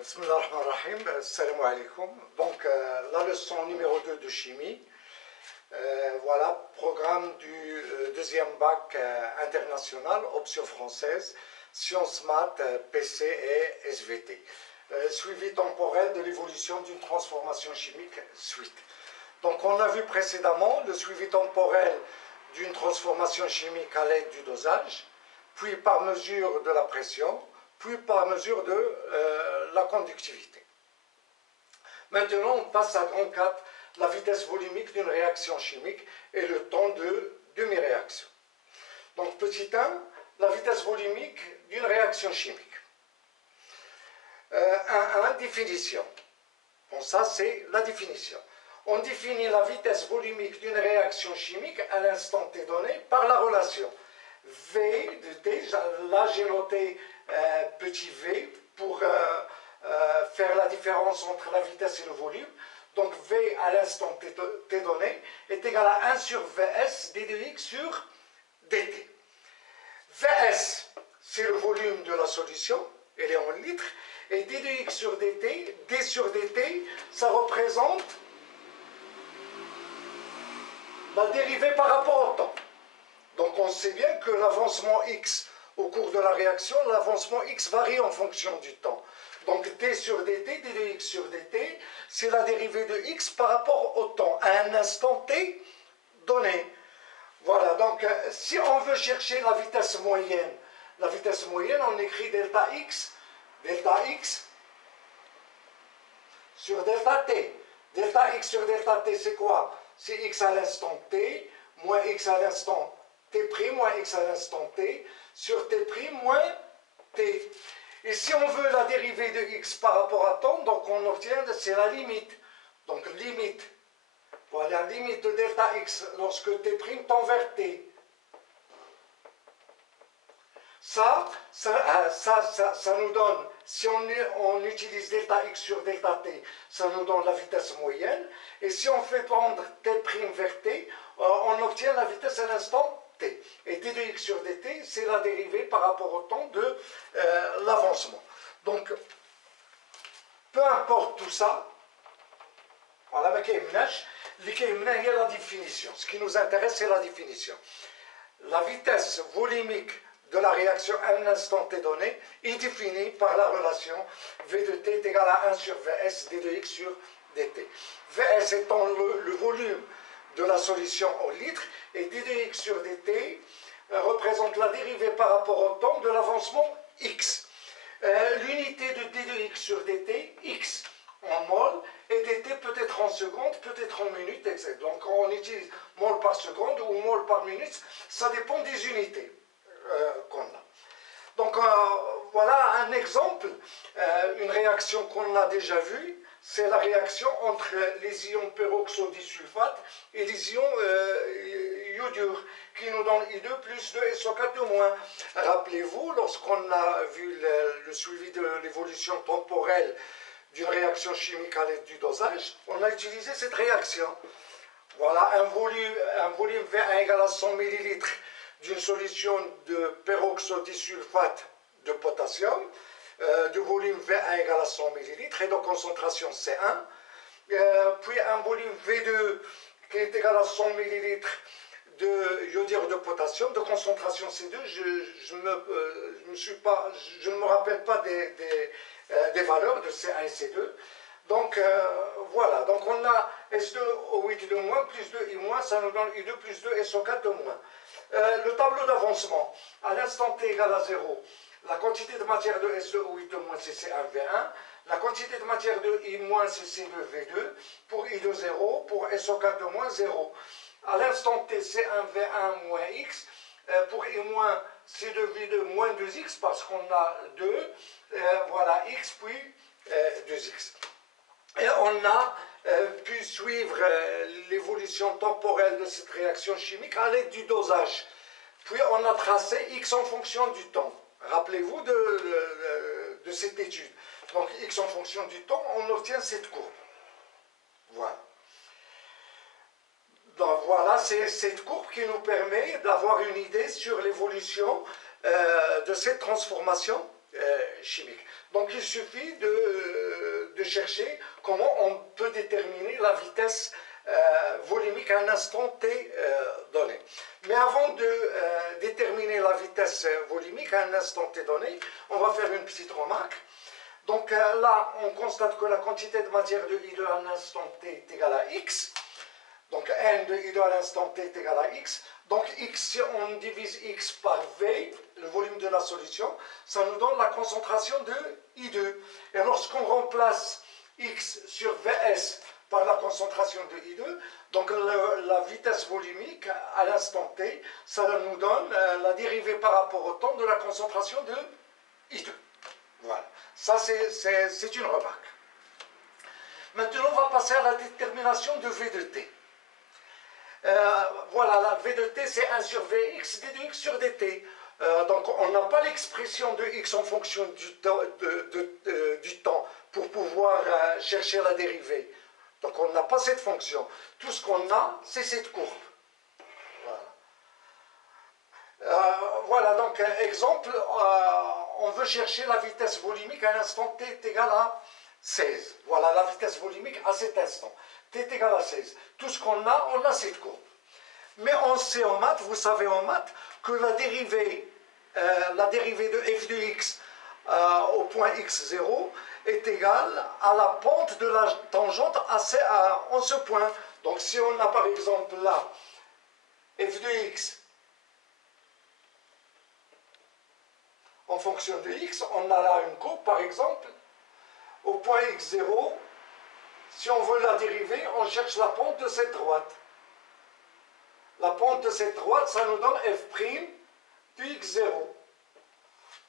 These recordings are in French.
Bismillah ar-Rahman ar-Rahim, Assalamu alaikum. Donc, la leçon numéro 2 de chimie. Voilà, programme du deuxième bac international, option française, sciences maths, PC et SVT. Suivi temporel de l'évolution d'une transformation chimique, suite. Donc, on a vu précédemment le suivi temporel d'une transformation chimique à l'aide du dosage, puis par mesure de la pression, puis par mesure de la conductivité. Maintenant, on passe à grand 4, la vitesse volumique d'une réaction chimique et le temps de demi-réaction. Donc, petit 1, la vitesse volumique d'une réaction chimique. 1.1, définition. Bon, ça, c'est la définition. On définit la vitesse volumique d'une réaction chimique à l'instant t donné par la relation V de T. Là, j'ai noté petit v pour faire la différence entre la vitesse et le volume. Donc, V à l'instant t donné est égal à 1 sur Vs d de x sur dt. Vs, c'est le volume de la solution, elle est en litres, et d de x sur dt, d sur dt, ça représente la dérivée par rapport au temps. Donc on sait bien que l'avancement x au cours de la réaction, l'avancement x varie en fonction du temps. Donc d sur dt, d de x sur dt, c'est la dérivée de x par rapport au temps, à un instant t donné. Voilà, donc si on veut chercher la vitesse moyenne, on écrit delta x sur delta t. Delta x sur delta t, c'est quoi? C'est x à l'instant t, moins x à l'instant t', moins x à l'instant t, sur t' moins t. Et si on veut la dérivée de x par rapport à temps, donc on obtient, c'est la limite. Donc limite, voilà, la limite de delta x lorsque t' tend vers t. Ça nous donne, si on utilise delta x sur delta t, ça nous donne la vitesse moyenne. Et si on fait tendre t' vers t, on obtient la vitesse à l'instant t. Et d de x sur dt, c'est la dérivée par rapport au temps de l'avancement. Donc, peu importe tout ça, voilà, il y a la définition. Ce qui nous intéresse, c'est la définition. La vitesse volumique de la réaction à un instant t donné est définie par la relation V de t est égal à 1 sur Vs d de x sur dt. Vs étant le volume de la solution en litres et d de x sur dt représente la dérivée par rapport au temps de l'avancement x. L'unité de d de x sur dt, x en mol, et dt peut être en secondes, peut être en minutes, etc. Donc on utilise mol par seconde ou mol par minute, ça dépend des unités qu'on a. Donc voilà un exemple, une réaction qu'on a déjà vue, c'est la réaction entre les ions peroxydisulfate et les ions iodure, qui nous donnent I2 plus 2 SO4 de moins. Rappelez-vous, lorsqu'on a vu le suivi de l'évolution temporelle d'une réaction chimique à l'aide du dosage, on a utilisé cette réaction. Voilà un volume V1 égale à 100 ml d'une solution de peroxydisulfate de potassium, de volume V1 égale à 100 ml et de concentration C1, puis un volume V2 qui est égal à 100 ml de iodure de potassium, de concentration C2, je ne me rappelle pas des valeurs de C1 et C2. Donc voilà, donc on a S2O8 de moins plus 2I-, ça nous donne I2 plus 2 SO4 de moins. Le tableau d'avancement, à l'instant t égale à 0, la quantité de matière de S2O8 de moins c'est C1V1, la quantité de matière de I- c'est C2V2, pour I2 0, pour SO4 de moins 0. À l'instant t C1V1 moins X, pour I-, C2V2 moins 2X, parce qu'on a 2, voilà X puis 2X. Et on a pu suivre l'évolution temporelle de cette réaction chimique à l'aide du dosage. Puis on a tracé X en fonction du temps. Rappelez-vous de cette étude. Donc X en fonction du temps, on obtient cette courbe. Voilà. Donc voilà, c'est cette courbe qui nous permet d'avoir une idée sur l'évolution de cette transformation chimique. Donc il suffit de chercher comment on peut déterminer la vitesse volumique à un instant t donné. Mais avant de déterminer la vitesse volumique à un instant t donné, on va faire une petite remarque. Donc là, on constate que la quantité de matière de I2 à un instant t est égale à X. Donc N de I2 à l'instant t est égal à X. Donc X, si on divise X par V, le volume de la solution, ça nous donne la concentration de I2. Et lorsqu'on remplace X sur Vs par la concentration de I2, donc la vitesse volumique à l'instant t, ça nous donne la dérivée par rapport au temps de la concentration de I2. Voilà, ça c'est une remarque. Maintenant, on va passer à la détermination de V de t. Voilà, la V de t c'est 1 sur Vx, d de x sur dt. Donc on n'a pas l'expression de x en fonction du temps pour pouvoir chercher la dérivée. Donc on n'a pas cette fonction. Tout ce qu'on a, c'est cette courbe. Voilà, voilà donc exemple, on veut chercher la vitesse volumique à l'instant t est égal à 16. Voilà la vitesse volumique à cet instant. T est égal à 16. Tout ce qu'on a, on a cette courbe. Mais on sait en maths, vous savez en maths, que la dérivée de f de x au point x0 est égale à la pente de la tangente en ce point. Donc si on a par exemple là f de x en fonction de x, on a là une courbe par exemple, au point x0, si on veut la dériver, on cherche la pente de cette droite. La pente de cette droite, ça nous donne f' de x0.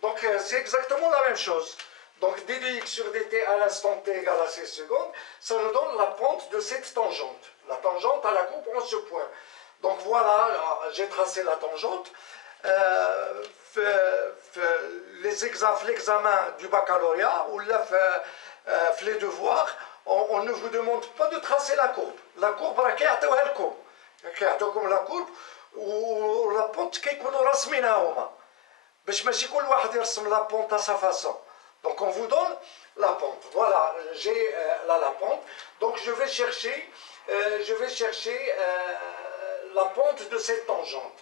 Donc c'est exactement la même chose. Donc d de x sur dt à l'instant t égale à 16 secondes, ça nous donne la pente de cette tangente. La tangente à la courbe en ce point. Donc voilà, j'ai tracé la tangente. L'examen du baccalauréat ou les devoirs, on ne vous demande pas de tracer la courbe. La courbe, كيعطيوكم لا كورب ولا بونت كيكونوا راسمينها باش ماشي كل واحد يرسم لا بونت à sa façon. Donc on vous donne la pente. Voilà, j'ai là la pente. Donc je vais chercher la pente de cette tangente.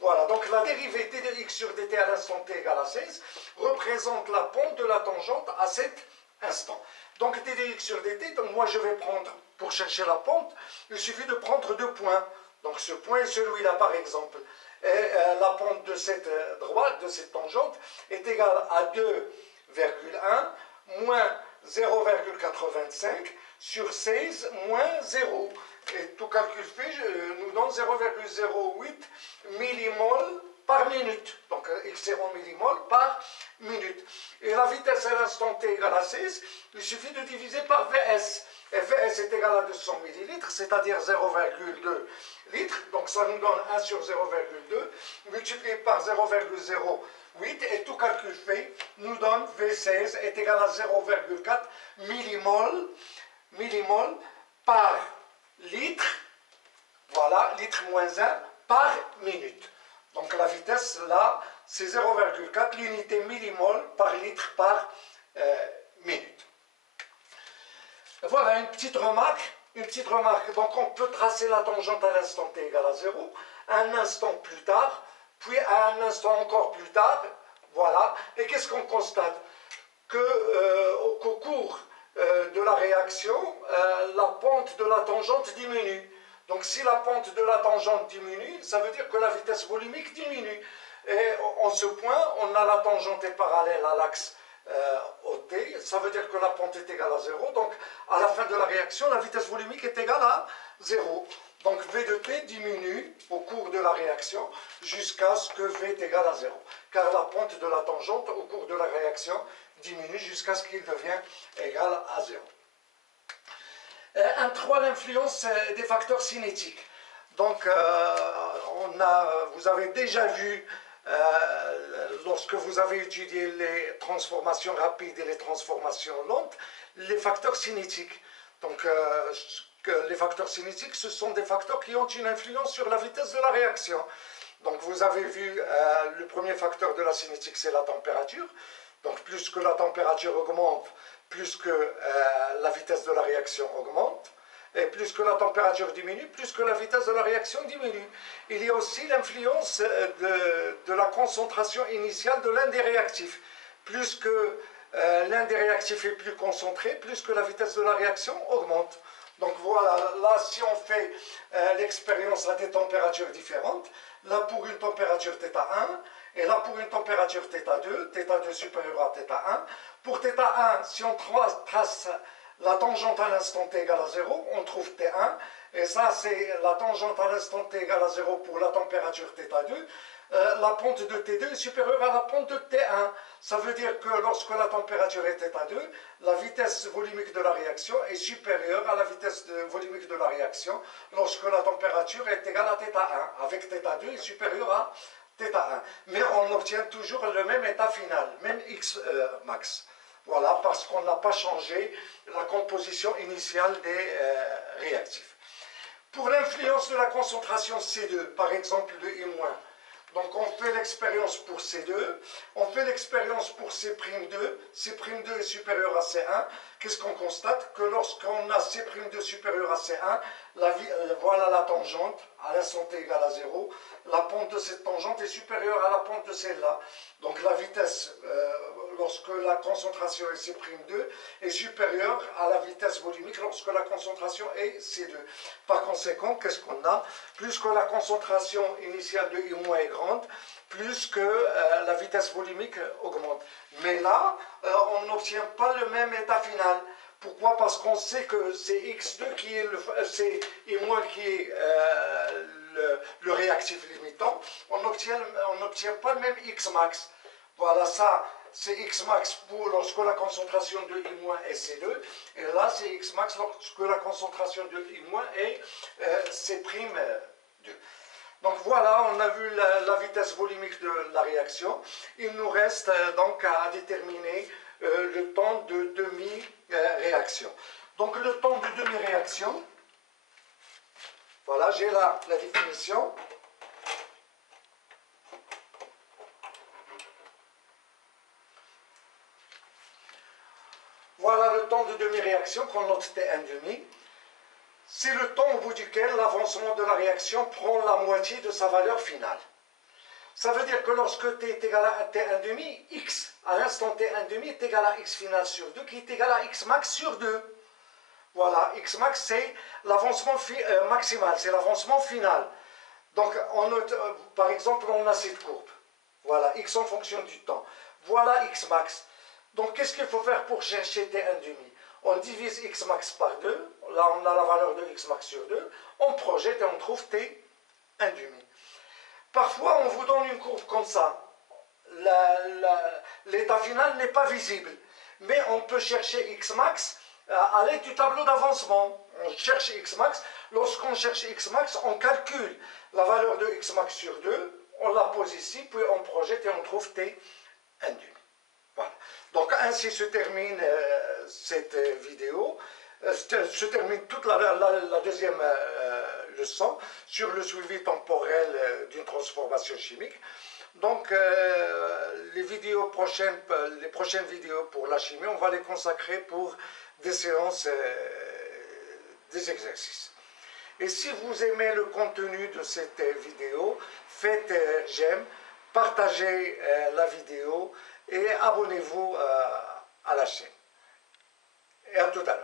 Voilà, donc la dérivée d de x sur dt à l'instant t égale à 16 représente la pente de la tangente à cet instant. Donc d de x sur dt, donc moi je vais prendre, pour chercher la pente, il suffit de prendre deux points. Donc ce point est celui-là par exemple. Et la pente de cette droite, de cette tangente, est égale à 2,1 moins 0,85 sur 16 moins 0. Et tout calcul fait nous donne 0,08 millimol par minute. Donc x est en millimol par minute. Et la vitesse à l'instant t égale à 16, il suffit de diviser par Vs. Et Vs est égal à 200 millilitres, c'est-à-dire 0,2 litres. Donc ça nous donne 1 sur 0,2 multiplié par 0,08 et tout calcul fait nous donne V16 est égal à 0,4 millimol par litre, voilà, litre moins 1 par minute. Donc la vitesse là, c'est 0,4 l'unité millimol par litre par minute. Voilà une petite remarque. Donc on peut tracer la tangente à l'instant t égale à 0, un instant plus tard, puis à un instant encore plus tard, voilà. Et qu'est-ce qu'on constate? Qu'au cours de la réaction, la pente de la tangente diminue. Donc si la pente de la tangente diminue, ça veut dire que la vitesse volumique diminue. Et en ce point, on a la tangente est parallèle à l'axe OT, ça veut dire que la pente est égale à 0. Donc à la fin de la réaction, la vitesse volumique est égale à 0. Donc V de T diminue au cours de la réaction jusqu'à ce que V est égal à 0. Car la pente de la tangente au cours de la réaction diminue jusqu'à ce qu'il devienne égal à 0. 1.3, l'influence des facteurs cinétiques. Donc vous avez déjà vu lorsque vous avez étudié les transformations rapides et les transformations lentes, les facteurs cinétiques. Donc les facteurs cinétiques, ce sont des facteurs qui ont une influence sur la vitesse de la réaction. Donc vous avez vu, le premier facteur de la cinétique, c'est la température. Donc plus que la température augmente, plus que la vitesse de la réaction augmente. Et plus que la température diminue, plus que la vitesse de la réaction diminue. Il y a aussi l'influence de la concentration initiale de l'un des réactifs. Plus que l'un des réactifs est plus concentré, plus que la vitesse de la réaction augmente. Donc voilà, là si on fait l'expérience à des températures différentes, là pour une température θ1, et là pour une température θ2, θ2 supérieur à θ1. Pour θ1, si on trace la tangente à l'instant t égale à 0, on trouve T1, et ça c'est la tangente à l'instant t égale à 0 pour la température θ2. La pente de T2 est supérieure à la pente de T1. Ça veut dire que lorsque la température est θ2, la vitesse volumique de la réaction est supérieure à la vitesse volumique de la réaction lorsque la température est égale à θ1, avec θ2 est supérieur à θ1. Mais on obtient toujours le même état final, même X max. Voilà, parce qu'on n'a pas changé la composition initiale des réactifs. Pour l'influence de la concentration C2, par exemple de I-, donc on fait l'expérience pour C2, on fait l'expérience pour C'2, C'2 est supérieur à C1. Qu'est-ce qu'on constate? Que lorsqu'on a C'2 supérieur à C1, voilà la tangente, à l'instant t égale à 0, la pente de cette tangente est supérieure à la pente de celle-là. Donc la vitesse, lorsque la concentration est C'2, est supérieure à la vitesse volumique lorsque la concentration est C2. Par conséquent, qu'est-ce qu'on a? Plus que la concentration initiale de I- est grande, plus que la vitesse volumique augmente. Mais là, on n'obtient pas le même état final. Pourquoi? Parce qu'on sait que c'est X2 qui est c'est I- qui est le réactif limitant. On n'obtient pas le même X max. Voilà, ça c'est X max pour lorsque la concentration de I- est C2. Et là, c'est X max lorsque la concentration de I- est C'2. Donc voilà, on a vu la vitesse volumique de la réaction. Il nous reste donc à déterminer le temps de demi-réaction. Donc le temps de demi-réaction, voilà, j'ai là la définition. Voilà le temps de demi-réaction qu'on note T1,5. C'est le temps au bout duquel l'avancement de la réaction prend la moitié de sa valeur finale. Ça veut dire que lorsque t est égal à T1,5, x à l'instant T1,5 est égal à x final sur 2, qui est égal à x max sur 2. Voilà, x max c'est l'avancement maximal, c'est l'avancement final. Donc, par exemple, on a cette courbe. Voilà, x en fonction du temps. Voilà x max. Donc, qu'est-ce qu'il faut faire pour chercher T1,5? On divise x max par 2. Là, on a la valeur de x max sur 2. On projette et on trouve T1,5. Parfois, on vous donne une courbe comme ça. L'état final n'est pas visible. Mais on peut chercher x max à l'aide du tableau d'avancement. On cherche x max. Lorsqu'on cherche x max, on calcule la valeur de x max sur 2. On la pose ici, puis on projette et on trouve T1,5. Voilà. Donc ainsi se termine cette vidéo, se termine toute la deuxième leçon sur le suivi temporel d'une transformation chimique. Donc les prochaines vidéos pour la chimie, on va les consacrer pour des séances, des exercices. Et si vous aimez le contenu de cette vidéo, faites j'aime, partagez la vidéo et abonnez-vous à la chaîne. Et à tout à l'heure.